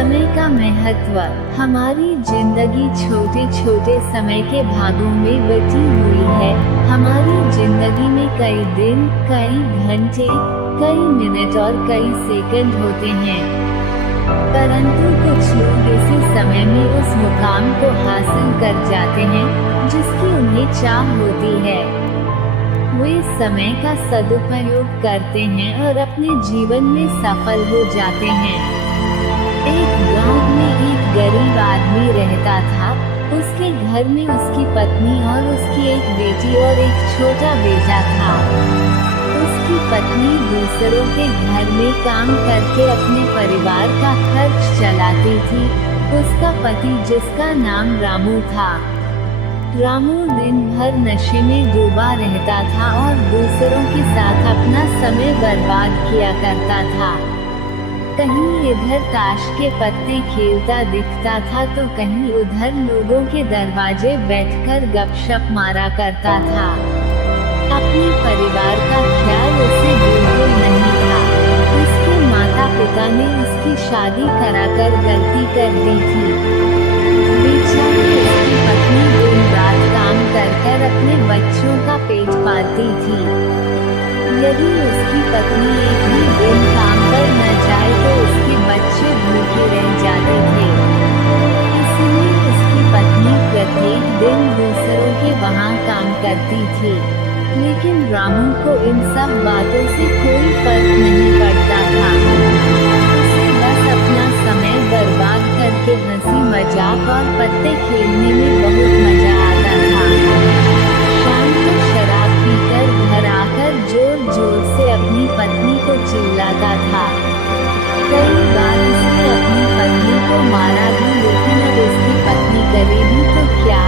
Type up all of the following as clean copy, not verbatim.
समय का महत्व। हमारी जिंदगी छोटे छोटे समय के भागों में बटी हुई है। हमारी जिंदगी में कई दिन, कई घंटे, कई मिनट और कई सेकंड होते हैं, परंतु कुछ लोग इसी समय में उस मुकाम को हासिल कर जाते हैं जिसकी उन्हें चाह होती है। वे समय का सदुपयोग करते हैं और अपने जीवन में सफल हो जाते हैं। एक गांव में एक गरीब आदमी रहता था। उसके घर में उसकी पत्नी और उसकी एक बेटी और एक छोटा बेटा था। उसकी पत्नी दूसरों के घर में काम करके अपने परिवार का खर्च चलाती थी। उसका पति, जिसका नाम रामू था, रामू दिन भर नशे में डूबा रहता था और दूसरों के साथ अपना समय बर्बाद किया करता था। कहीं इधर ताश के पत्ते खेलता दिखता था तो कहीं उधर लोगों के दरवाजे बैठकर गपशप मारा करता था। अपने परिवार का ख्याल उसे बिल्कुल नहीं था। उसके माता पिता ने उसकी शादी कराकर गलती कर दी थी। बेचारी उसकी पत्नी दिन रात काम कर अपने बच्चों का पेट पालती थी। यदि उसकी पत्नी एक भी दिन काम पर न जाए तो उसके बच्चे भूखे रह जाते थे। इसलिए उसकी पत्नी प्रत्येक दिन दूसरों के वहाँ काम करती थी। लेकिन रामू को इन सब बातों से कोई फर्क नहीं पड़ता था। उसे बस अपना समय बर्बाद करके हंसी मजाक और पत्ते खेलने में बहुत मजा आता था। शाम को शराब पीकर घर आकर जोर जोर से अपनी पत्नी को चिल्लाता था। कई बार उसने अपनी पत्नी को मारा भी, लेकिन अब उसकी पत्नी करेगी तो क्या,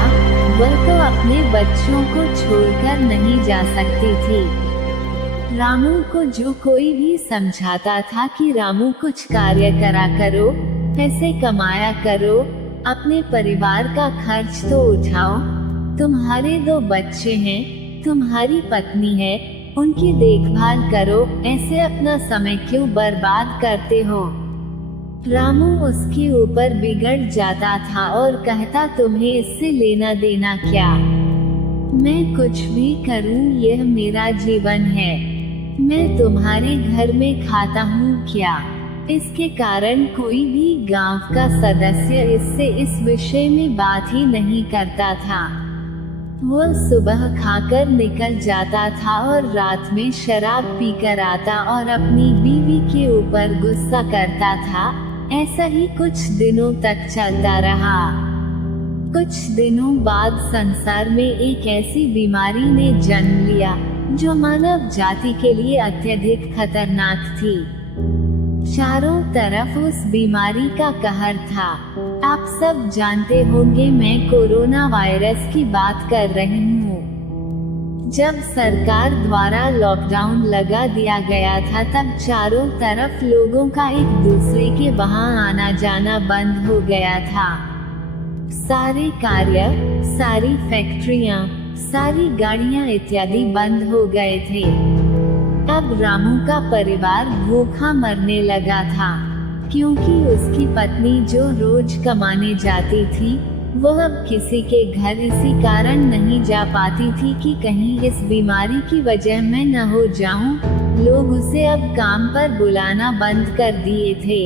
वह तो अपने बच्चों को छोड़कर नहीं जा सकती थी। रामू को जो कोई भी समझाता था कि रामू कुछ कार्य करा करो, पैसे कमाया करो, अपने परिवार का खर्च तो उठाओ, तुम्हारे 2 बच्चे हैं, तुम्हारी पत्नी है, उनकी देखभाल करो, ऐसे अपना समय क्यों बर्बाद करते हो। रामू उसके ऊपर बिगड़ जाता था और कहता, तुम्हें इससे लेना देना क्या, मैं कुछ भी करूं, यह मेरा जीवन है, मैं तुम्हारे घर में खाता हूँ क्या। इसके कारण कोई भी गांव का सदस्य इससे इस विषय में बात ही नहीं करता था। वह सुबह खाकर निकल जाता था और रात में शराब पीकर आता और अपनी बीवी के ऊपर गुस्सा करता था। ऐसा ही कुछ दिनों तक चलता रहा। कुछ दिनों बाद संसार में एक ऐसी बीमारी ने जन्म लिया जो मानव जाति के लिए अत्यधिक खतरनाक थी। चारों तरफ उस बीमारी का कहर था। आप सब जानते होंगे, मैं कोरोना वायरस की बात कर रही हूँ। जब सरकार द्वारा लॉकडाउन लगा दिया गया था तब चारों तरफ लोगों का एक दूसरे के वहां आना जाना बंद हो गया था। सारे कार्य, सारी फैक्ट्रियां, सारी गाड़ियां इत्यादि बंद हो गए थे। अब रामू का परिवार भूखा मरने लगा था, क्योंकि उसकी पत्नी जो रोज कमाने जाती थी वह अब किसी के घर इसी कारण नहीं जा पाती थी कि कहीं इस बीमारी की वजह मैं न हो जाऊं। लोग उसे अब काम पर बुलाना बंद कर दिए थे।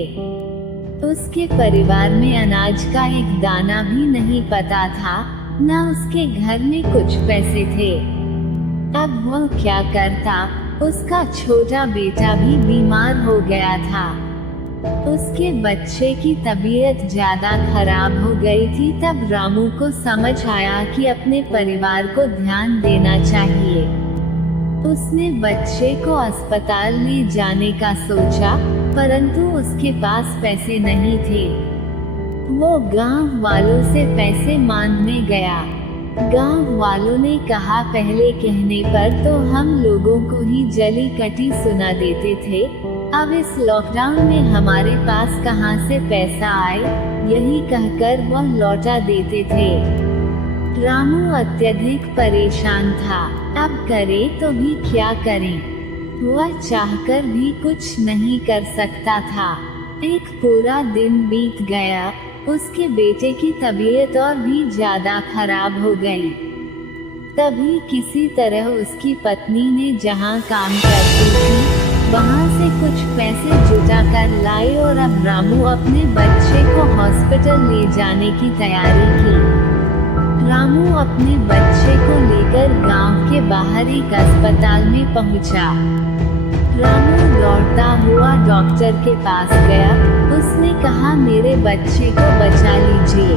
उसके परिवार में अनाज का एक दाना भी नहीं पता था, न उसके घर में कुछ पैसे थे। अब वह क्या करता। उसका छोटा बेटा भी बीमार हो गया था। उसके बच्चे की तबीयत ज्यादा खराब हो गई थी। तब रामू को समझ आया कि अपने परिवार को ध्यान देना चाहिए। उसने बच्चे को अस्पताल ले जाने का सोचा, परंतु उसके पास पैसे नहीं थे। वो गांव वालों से पैसे मांगने गया। गांव वालों ने कहा, पहले कहने पर तो हम लोगों को ही जली कटी सुना देते थे, अब इस लॉकडाउन में हमारे पास कहां से पैसा आए, यही कहकर वह लौटा देते थे। रामू अत्यधिक परेशान था। अब करे तो भी क्या करें। वह चाहकर भी कुछ नहीं कर सकता था। एक पूरा दिन बीत गया। उसके बेटे की तबीयत और भी ज्यादा खराब हो गई। तभी किसी तरह उसकी पत्नी ने जहां काम करती थी वहां से कुछ पैसे जुटा कर लाई और अब रामू अपने बच्चे को हॉस्पिटल ले जाने की तैयारी की। रामू अपने बच्चे को लेकर गांव के बाहर एक अस्पताल में पहुंचा। रामू दौड़ता हुआ डॉक्टर के पास गया। उसने कहा, मेरे बच्चे को बचा लीजिए।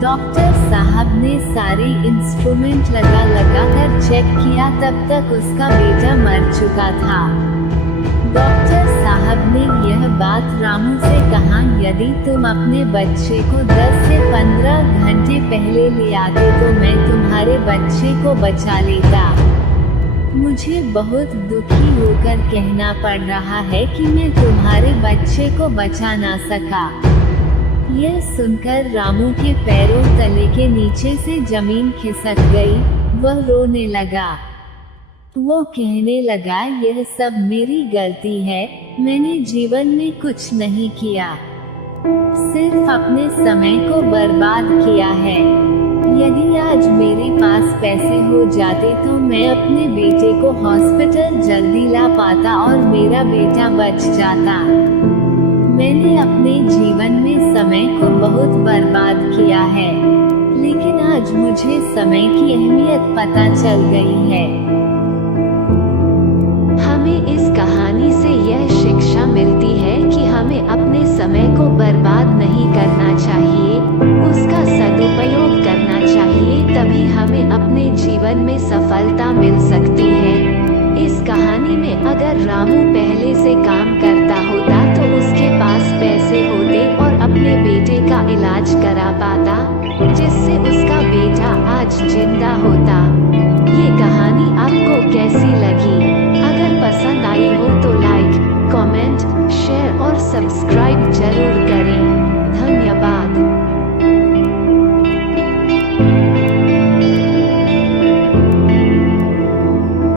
डॉक्टर साहब ने सारे इंस्ट्रूमेंट लगा कर चेक किया, तब तक उसका बेटा मर चुका था। डॉक्टर साहब ने यह बात रामू से कहा, यदि तुम अपने बच्चे को 10 से 15 घंटे पहले ले आते तो मैं तुम्हारे बच्चे को बचा लेता। मुझे बहुत दुखी होकर कहना पड़ रहा है कि मैं तुम्हारे बच्चे को बचा ना सका। यह सुनकर रामू के पैरों तले के नीचे से जमीन खिसक गई। वह रोने लगा। वो कहने लगा, यह सब मेरी गलती है। मैंने जीवन में कुछ नहीं किया, सिर्फ अपने समय को बर्बाद किया है। यदि आज मेरे पास पैसे हो जाते तो मैं अपने बेटे को हॉस्पिटल जल्दी ला पाता और मेरा बेटा बच जाता। मैंने अपने जीवन में समय को बहुत बर्बाद किया है, लेकिन आज मुझे समय की अहमियत पता चल गई है। हमें इस कहानी से यह शिक्षा मिलती है कि हमें अपने समय को बर्बाद नहीं करना चाहिए, उसका सदुपयोग करना चाहिए, तभी हमें अपने जीवन में सफलता मिल सकती है। इस कहानी में अगर रामू पहले से काम करता होता तो उसके पास पैसे होते और अपने बेटे का इलाज करा पाता, जिससे उसका बेटा आज जिंदा होता। ये कहानी आपको